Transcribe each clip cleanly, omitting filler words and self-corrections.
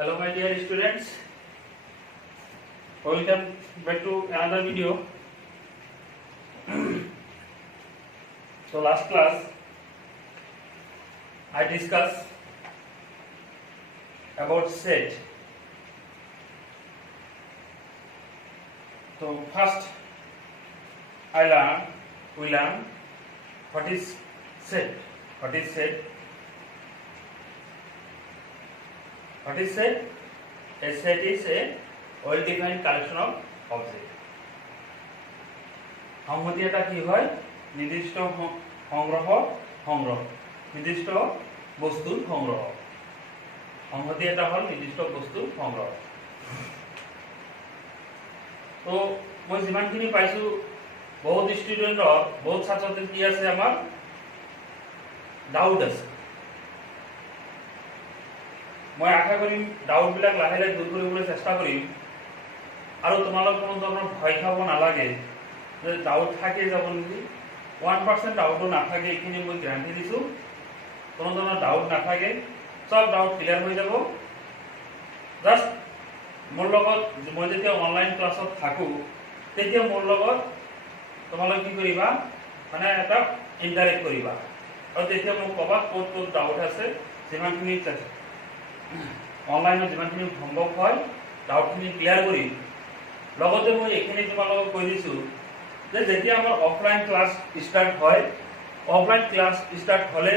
Hello my dear students, welcome back to another video. So last class I discussed about set. So first we learn what is set. What is set? What is set? A set is a well-defined collection of objects. সংহতি এটা কি হয়? নির্দিষ্ট সংগ্রহ নির্দিষ্ট বস্তুর সংগ্রহ। সংহতি এটা হল নির্দিষ্ট বস্তুৰ সংগ্ৰহ। তো মই যিমানখিনি পাইছো বহুত ষ্টুডেন্টৰ বহুত ছাত্ৰৰ কি আছে আমাৰ ডাউট আছে। মই আশা কৰিম ডাউট বিলাক লাহে লাহে দূৰ কৰিবলৈ চেষ্টা কৰিম আৰু তোমালোক কোনো ধৰণৰ ভয় খাব নালাগে যে ডাউট থাকে যাব নেকি 1% ডাউটও নাথাকে এইখিনি মই গ্যাৰান্টি দিছো কোনো ধৰণৰ ডাউট নাথাকে সব ডাউট ক্লিয়াৰ হৈ যাব জাস্ট মোৰ লগত মই যেতিয়া অনলাইন ক্লাছত থাকো তেতিয়া মোৰ লগত তোমালোক কি কৰিবা মানে এটা ইন্টাৰেক্ট কৰিবা আৰু তেতিয়া মোক কবা ক'ত ডাউট আছে যিমানখিনি অনলাইনত যিমানখিনি সম্ভৱ হয় ডাউটখিনি ক্লিয়াৰ কৰি লগতে মই এইখিনি তোমালোকক কৈ দিছো যে যেতিয়া আমাৰ অফলাইন ক্লাছ ষ্টাৰ্ট হয় অফলাইন ক্লাছ ষ্টাৰ্ট হ'লে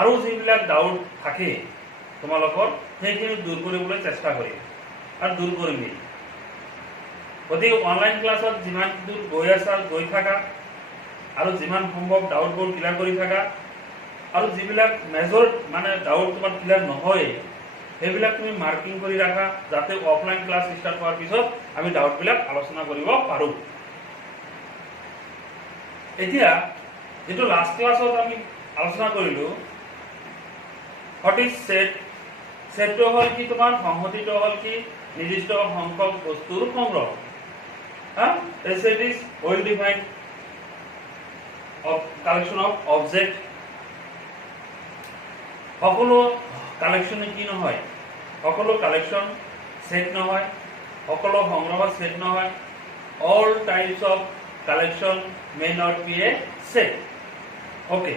আৰু যিবিলাক ডাউট থাকে তোমালোকৰ সেইখিনি দূৰ কৰিবলৈ চেষ্টা কৰিম আৰু দূৰ কৰিমেই গতিকে অনলাইন ক্লাছত যিমান দূৰ গৈ থাকা আৰু যিমান সম্ভৱ ডাউটবোৰ ক্লিয়াৰ কৰি থাকা আৰু যিবিলাক মেজৰ মানে ডাউট তোমাৰ ক্লিয়াৰ নহয় সেইবিলাক তুমি মাৰ্কিং কৰি ৰাখা যাতে অফলাইন ক্লাছ ষ্টাৰ্ট হোৱাৰ পিছত আমি ডাউটবিলাক আলোচনা কৰিব পাৰো এতিয়া যেটো লাষ্ট ক্লাছত আমি আলোচনা কৰিলো হোৱাট ইজ সেট সেটটো হল কি তোমাৰ সংহতিটো হল কি নিৰ্দিষ্ট সংখ্যক বস্তুৰ সংগ্ৰহ a set is well defined of collection of object সকলো কালেকশন কি নহয় সকলো কালেকশন সেট নহয় সকলো সংগ্রহ সেট নহয় all types of collection may not be a set okay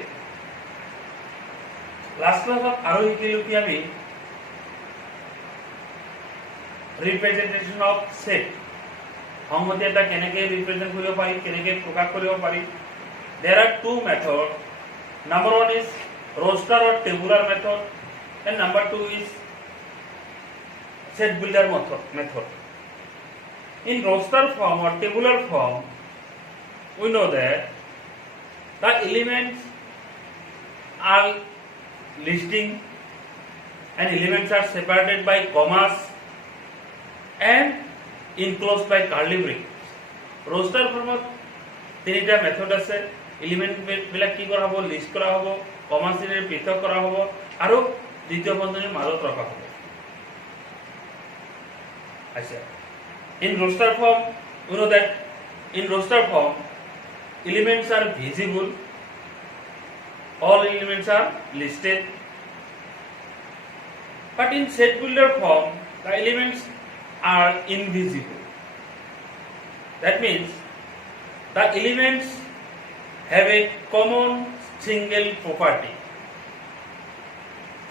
last class আৰু শিকিলো কি আমি representation of set সংহতি এটা কেনেকৈ ৰিপ্ৰেজেন্ট কৰিব পাৰি কেনেকৈ প্ৰকাশ কৰিব পাৰি there are two methods number one is roster or tabular method and number two is set builder method in roster form or tabular form we know that the elements are listing and elements are separated by commas and enclosed by curly brackets roster form তিনিটা method আছে element বিলাক কি কৰা হ'ব list কৰা হ'ব কমা চিনৰ পৃথক কৰা হ'ব আৰু দ্বিতীয় বন্ধনীৰ মাজত ৰখা হ'ব আচ্ছা in roster form we know that in roster form elements are visible all elements are listed but in set builder form the elements are invisible that means the elements have a common single property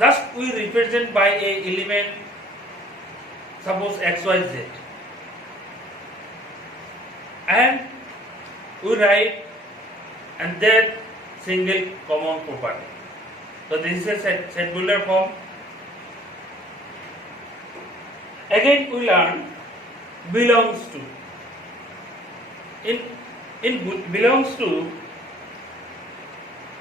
just we represent by a element suppose xyz and we write and that single common property so this is a set builder form again we learn belongs to in belongs to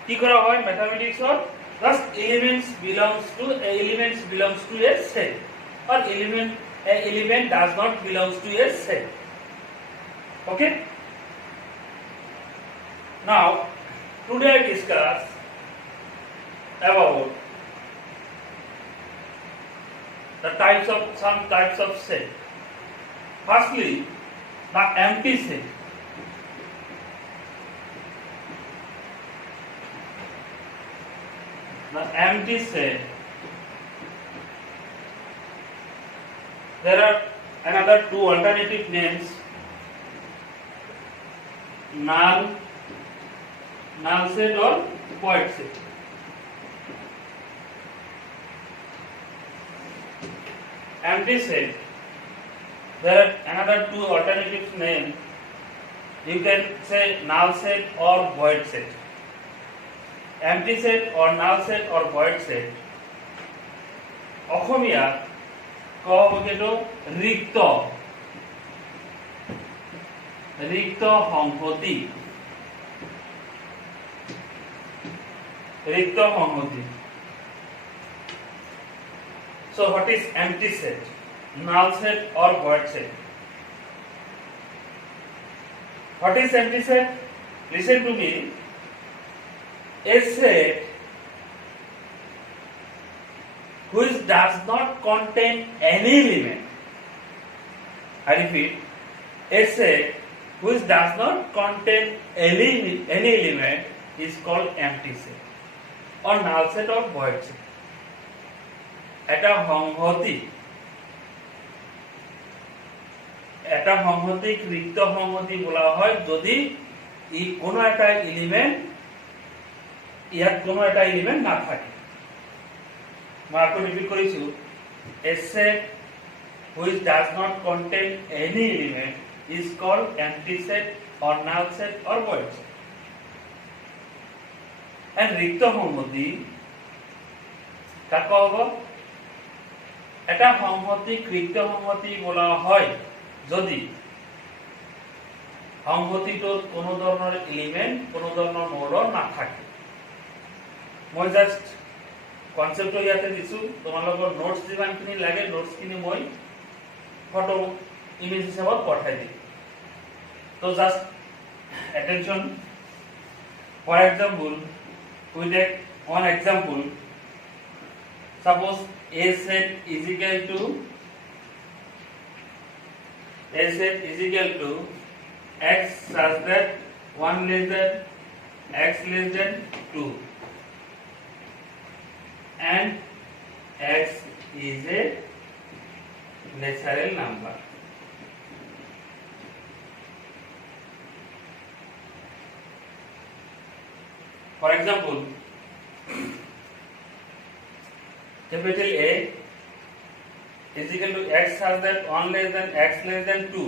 কি কৰা হয় ম্যাথমেটিক্সত just elements belongs to a set or element does not belongs to a set okay now today I discuss about some types of set firstly the empty set the empty set there are another two alternative names, null set or void set. Empty set, there are another two alternative names. You can say null set or void set. Empty set or null set or void set. Asamiya কবকেটো ৰিক্ত সংহতি So what is empty set, null set or void set? What is empty set? Listen to me. A set which does not contain any element. I repeat, a set which does not contain any element is called empty set or null set or void set. এটা সংহতিক রিক্ত সংহতি বলা হয় যদি ই কোনো একটা element না থাকে। মই আকৌ ৰিপিট কৰিছো, a set which does not contain any element is called empty set or null set or void set. And রিক্ত সংহতি কাক হ'ব? এটা সংহতিক রিক্ত সংহতি বলা হয় যদি সংহতিটোত কোনো ধৰণৰ এলিমেন্ট কোনো ধৰণৰ মৌল নাথাকে। মই জাস্ট কনসেপ্টটো ইয়াতে দিছো, তোমালোকৰ নোটস যিমানখিনি লাগে নোটসখিনি মই ফটো ইমেজ হিচাপত পঠাই দিম। তো just attention. For example, we take one example. Suppose A set is equal to x such that 1 less than x less than 2 and x is a natural number. For example, capital A is equal to x such that 1 less than x less than 2.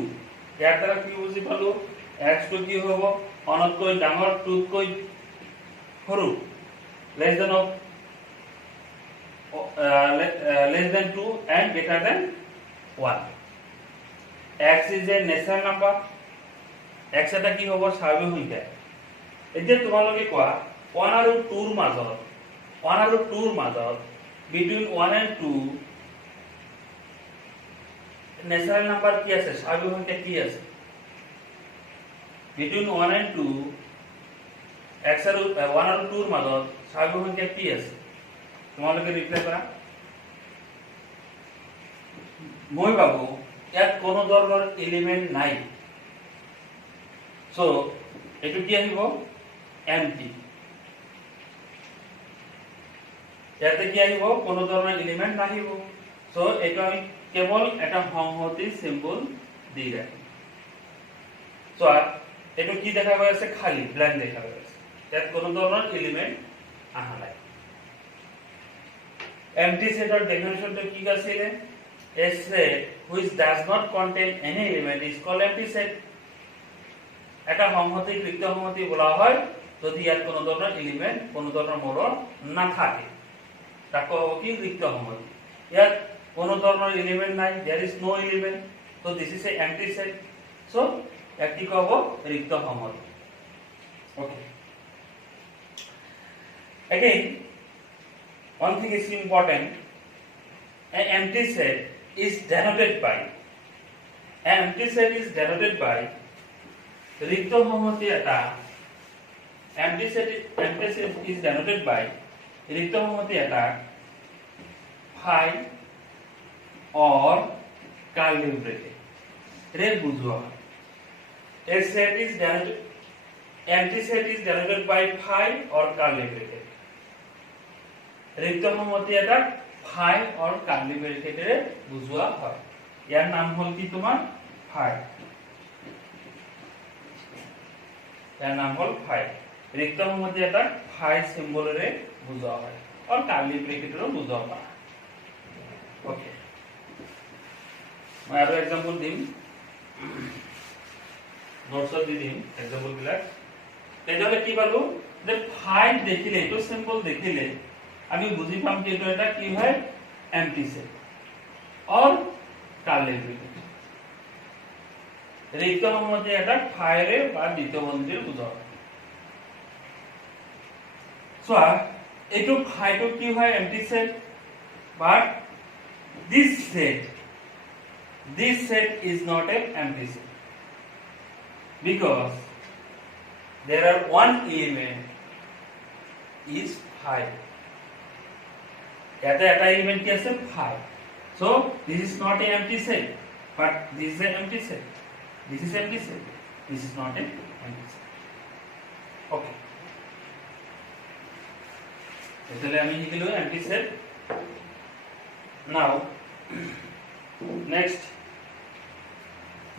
ইয়াৰ দ্বাৰা কি বুজি পালো? x to কি হ'ব? 1 তকৈ ডাঙৰ, 2 তকৈ সৰু, less than 2 and greater than 1. x is a natural number. x এটা কি হ'ব? স্বাভাৱিক সংখ্যা। এতিয়া তোমালোকে কোৱা 1 আৰু 2 ৰ মাজত between 1 and 2 natural number কি আছে? স্বাভাৱিক সংখ্যা কি আছে? between 1 and 2 x আৰু 1 আৰু 2 ৰ মাজত স্বাভাৱিক সংখ্যা কি আছে? তোমালোকে ৰিপ্লাই কৰা। মই ভাবো ইয়াত কোনো ধৰণৰ এলিমেন্ট নাই। সো এটো কি আহিব? empty. ইয়াতে কি আহিব? কোনো ধৰণৰ এলিমেন্ট নাহিব। সো এটো আমি কেৱল এটা সংহতি সিম্বল দি ৰাখিম। সো এটো কি দেখা গৈ আছে? খালি ব্ল্যাঙ্ক দেখা গৈ আছে। ইয়াত কোনো ধৰণৰ এলিমেন্ট আহা নাই। empty set or definition to কি আছিল? A set which does not contain any element is called empty set. এটা সংহতিক রিক্ত সংহতি বলা হয় যদি ইয়াত কোনো ধৰণৰ এলিমেন্ট কোনো ধৰণৰ মৌল নাথাকে। তাক হ'ব কি? রিক্ত সংহতি। ইয়াত কোনো ধৰণৰ এলিমেন্ট নাই, there is no element, so this is a empty set. So একটি হ'ব রিক্ত সংহতি। Okay. Again, one thing is important. An empty set is denoted by রিক্ত সংহতি এটা empty set is denoted by রিক্ত সংহতি এটা phi or curly bracket রে বুঝোৱা হয়। empty set is denoted by phi or curly bracket. রিক্ত সংহতি এটা phi or curly bracket রে বুঝোৱা হয়। ইয়াৰ নাম হল কি তোমাৰ ফাই, ইয়াৰ নাম হল ফাই। ৰিক্ত সংহতি এটা ফাই সিম্বলেৰে বুজোৱা হয় আৰু কাৰ্লি ব্ৰেকেটৰো বুজোৱা হয়। ওকে, মই আৰু এক্সাম্পল দিম, নোটছত দি দিম এক্সাম্পল বিলাক। তেতিয়াহ'লে কি পালো যে ফাই দেখিলে, এইটো সিম্বল দেখিলে আমি বুজি পাম যে এইটো এটা কি হয় এম্পটি সেট और কার্লি ব্রেকেট। রিক্ত সংহতি এটা ফাইৰে বা দ্বিতীয় বন্ধনীৰ বুজোৱা হয়। চোৱা এইটো ফাইটো কি হয় empty set, but this set is not an empty set because there are one element is 5. এটা element কি আছে 5, so this is not an empty set but this is an empty set, this is empty set, this is not an empty set. Okay, এটালে আমি শিকিলো empty set. Now next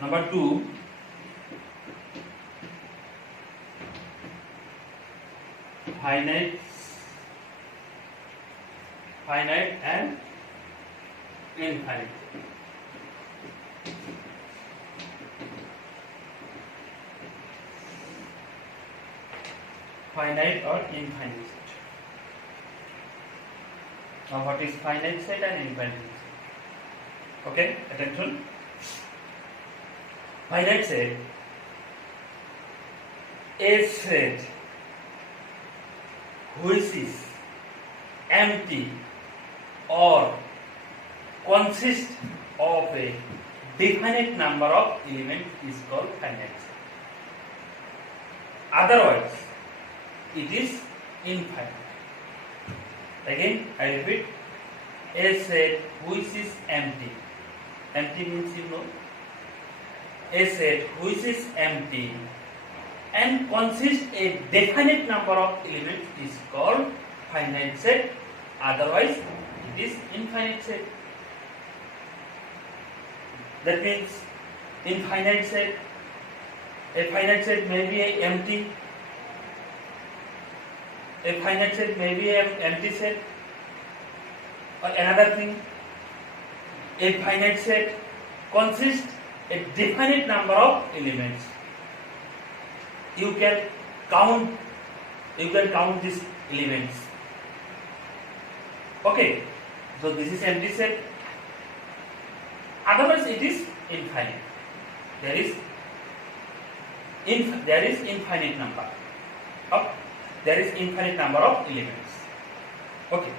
number 2, finite and infinite. Finite or infinite set. Now what is finite set and infinite set? Okay, attention. Finite set, a set which is empty or consists of a definite number of elements is called finite set. Otherwise, it is infinite. Again, I repeat, a set which is empty. Empty means you know. A set which is empty and consists a definite number of elements is called finite set. Otherwise, it is infinite set. That means infinite set, a finite set may be empty. A finite set may be an empty set. Or another thing, a finite set consists a definite number of elements. You can count these elements. Okay, so this is empty set. Otherwise, it is infinite. There is infinite number of elements. Okay.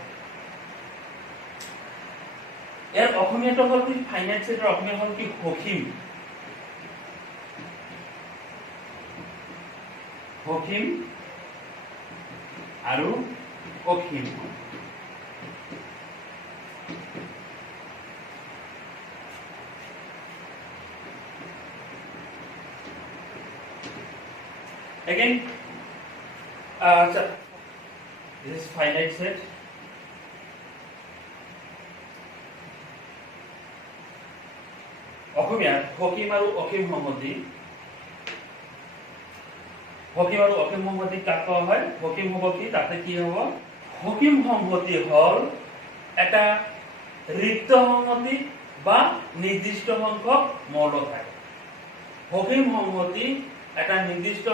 ইয়াৰ অসমীয়াটো হ'ল কি finite সেটৰ Asamiya হ'ল কি সসীম। সসীম আৰু অসীম। Again, this is finite set. Asamiya সসীম আৰু অসীম সংহতি, সসীম আৰু অসীম সংহতি কাক কোৱা হয়? সসীম হ'ব কি, তাতে কি হ'ব? সসীম সংহতি হ'ল এটা ৰিক্ত সংহতি বা নিৰ্দিষ্ট সংখ্যক মৌল থাকে। সসীম সংহতি এটা নিৰ্দিষ্ট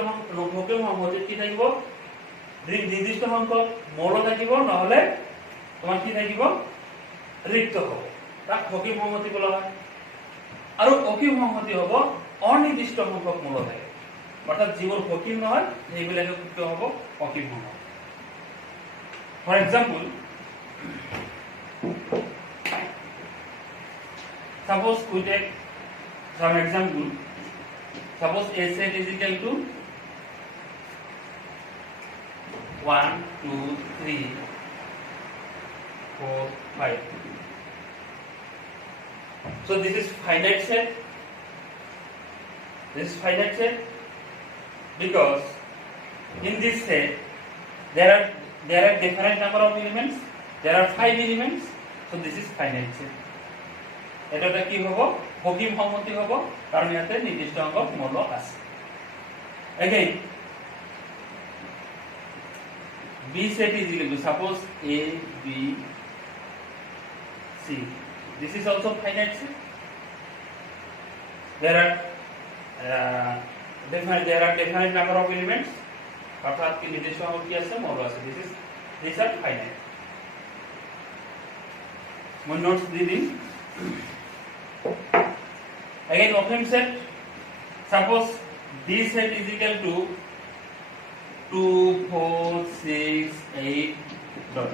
সসীম সংহতিত কি থাকিব? নিৰ্দিষ্ট সংখ্যক মৌল থাকিব, নহলে তোমাৰ কি থাকিব? ৰিক্ত হ'ব, তাক সসীম সংহতি বোলা হয়। আৰু অসীম সংহতি হ'ব অনিৰ্দিষ্ট সংখ্যক মৌল থাকে, অৰ্থাৎ যিবোৰ সসীম নহয় সেইবিলাকে কি হ'ব? অসীম সংহতি। For example, suppose we take some example. Suppose A set is equal to 1, 2, 3, 4, 5. So this is finite set. This is finite set because in this set there are different number of elements. There are 5 elements. So this is finite set. এটা কি হ'ব সঠিক সংহতি হ'ব কাৰণ ইয়াতে নিৰ্দিষ্ট অংক মৌল আছে again B set is equal to suppose A B C this is also finite set there are definite number of elements অর্থাৎ কি নির্দিষ্ট অংক কি আছে মৌল আছে these are finite মই নোটস দি দিম again open set suppose D set is equal to 2 4 6 8 dot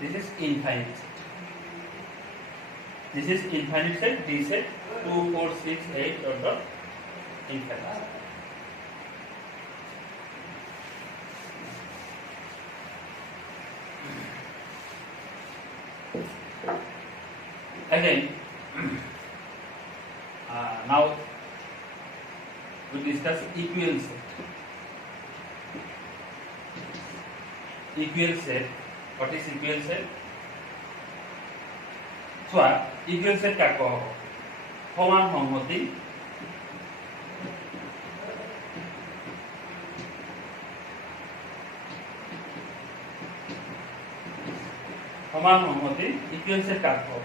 this is infinite set D set 2 4 6 8 dot dot infinite again now we discuss equal set what is equal set so equal set কাক কোৱা হ'ব সমান সংহতি equal set কাক কোৱা হ'ব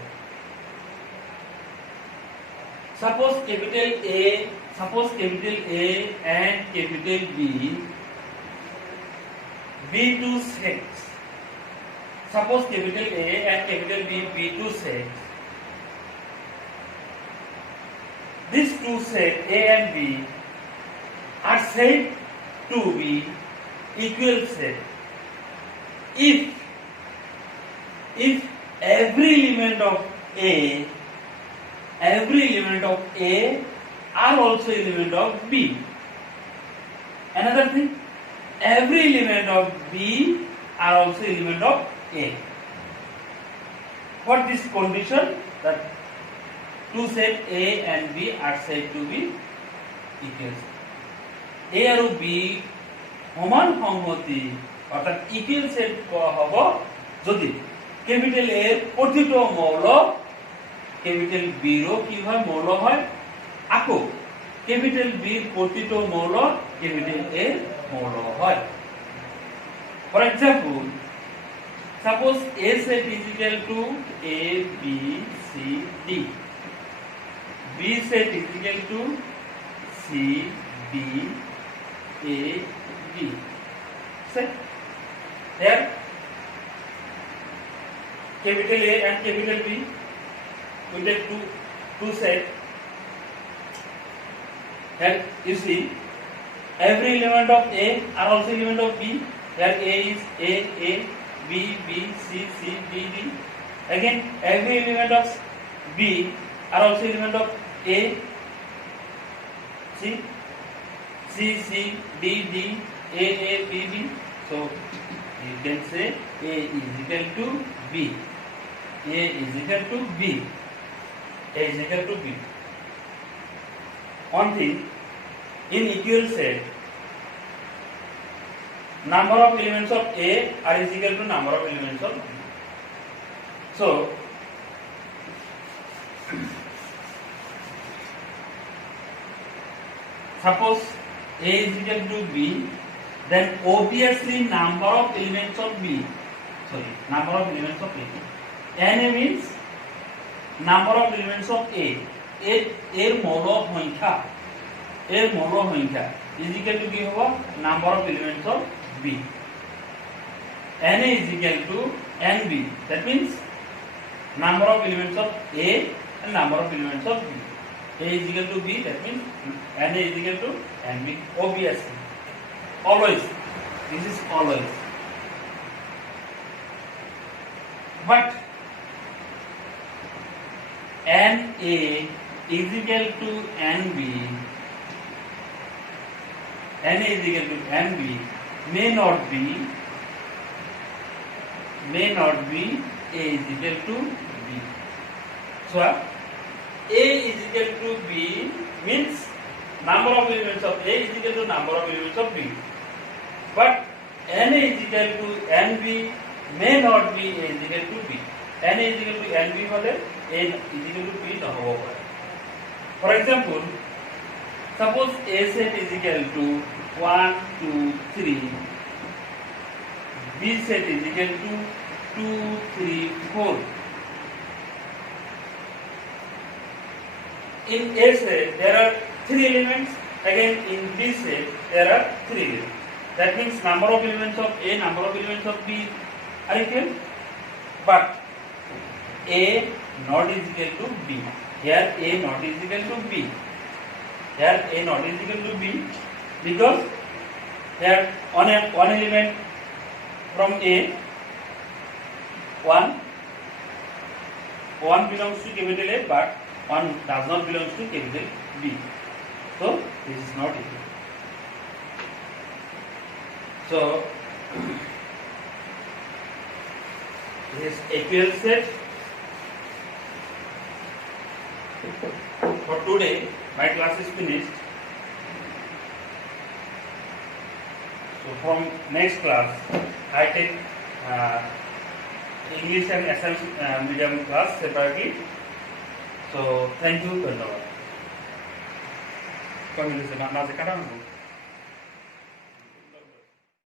suppose capital A and capital B two sets suppose capital A and capital B two sets these two sets A and B are said to be equal set if every element of A are also element of B. Another thing, every element of B are also element of A. For this condition, that two set A and B are said to be equal. A and B সমান সংহতি অর্থাৎ equal set হ'ব যদি capital A এর প্রতিটো মৌল capital B रो কি হয় মৌল হয় আকো capital B এর প্রতিটো মৌল capital A মৌল হয় for example suppose A set is equal to A B C D B set is equal to C D A D set there capital A and capital B we take two set and you see every element of A are also element of B here A is A B B C C D D again every element of B are also element of A C C C D D A B B so you can say A is equal to B A is equal to B A is equal to B. One thing, in equal set, number of elements of A are is equal to number of elements of B. So, suppose A is equal to B, then obviously number of elements of B, N means number of elements of A এর মৌল সংখ্যা is equal to কি হ'ব number of elements of B N is equal to NB that means number of elements of A and number of elements of B A is equal to B that means N is equal to NB obviously always this is always but NA is equal to NB NA is equal to NB may not be A is equal to B so A is equal to B means number of elements of A is equal to number of elements of B but NA is equal to NB may not be A is equal to B n is equal to nb হলে n is equal to p নহব পাৰে. For example, suppose a set is equal to 1 2 3, b set is equal to 2 3 4. In a set there are 3 elements, again in b set there are 3 elements. That means number of elements of a, number of elements of b are equal, but a not is equal to b. Here a not is equal to b. Here a not is equal to b because here one element from a, one belongs to capital A, but one does not belong to capital B. So this is not equal. So this equal set. For today, my class is finished. So from next class, I take English and Assamese medium class separately. So thank you. Dhanyawad.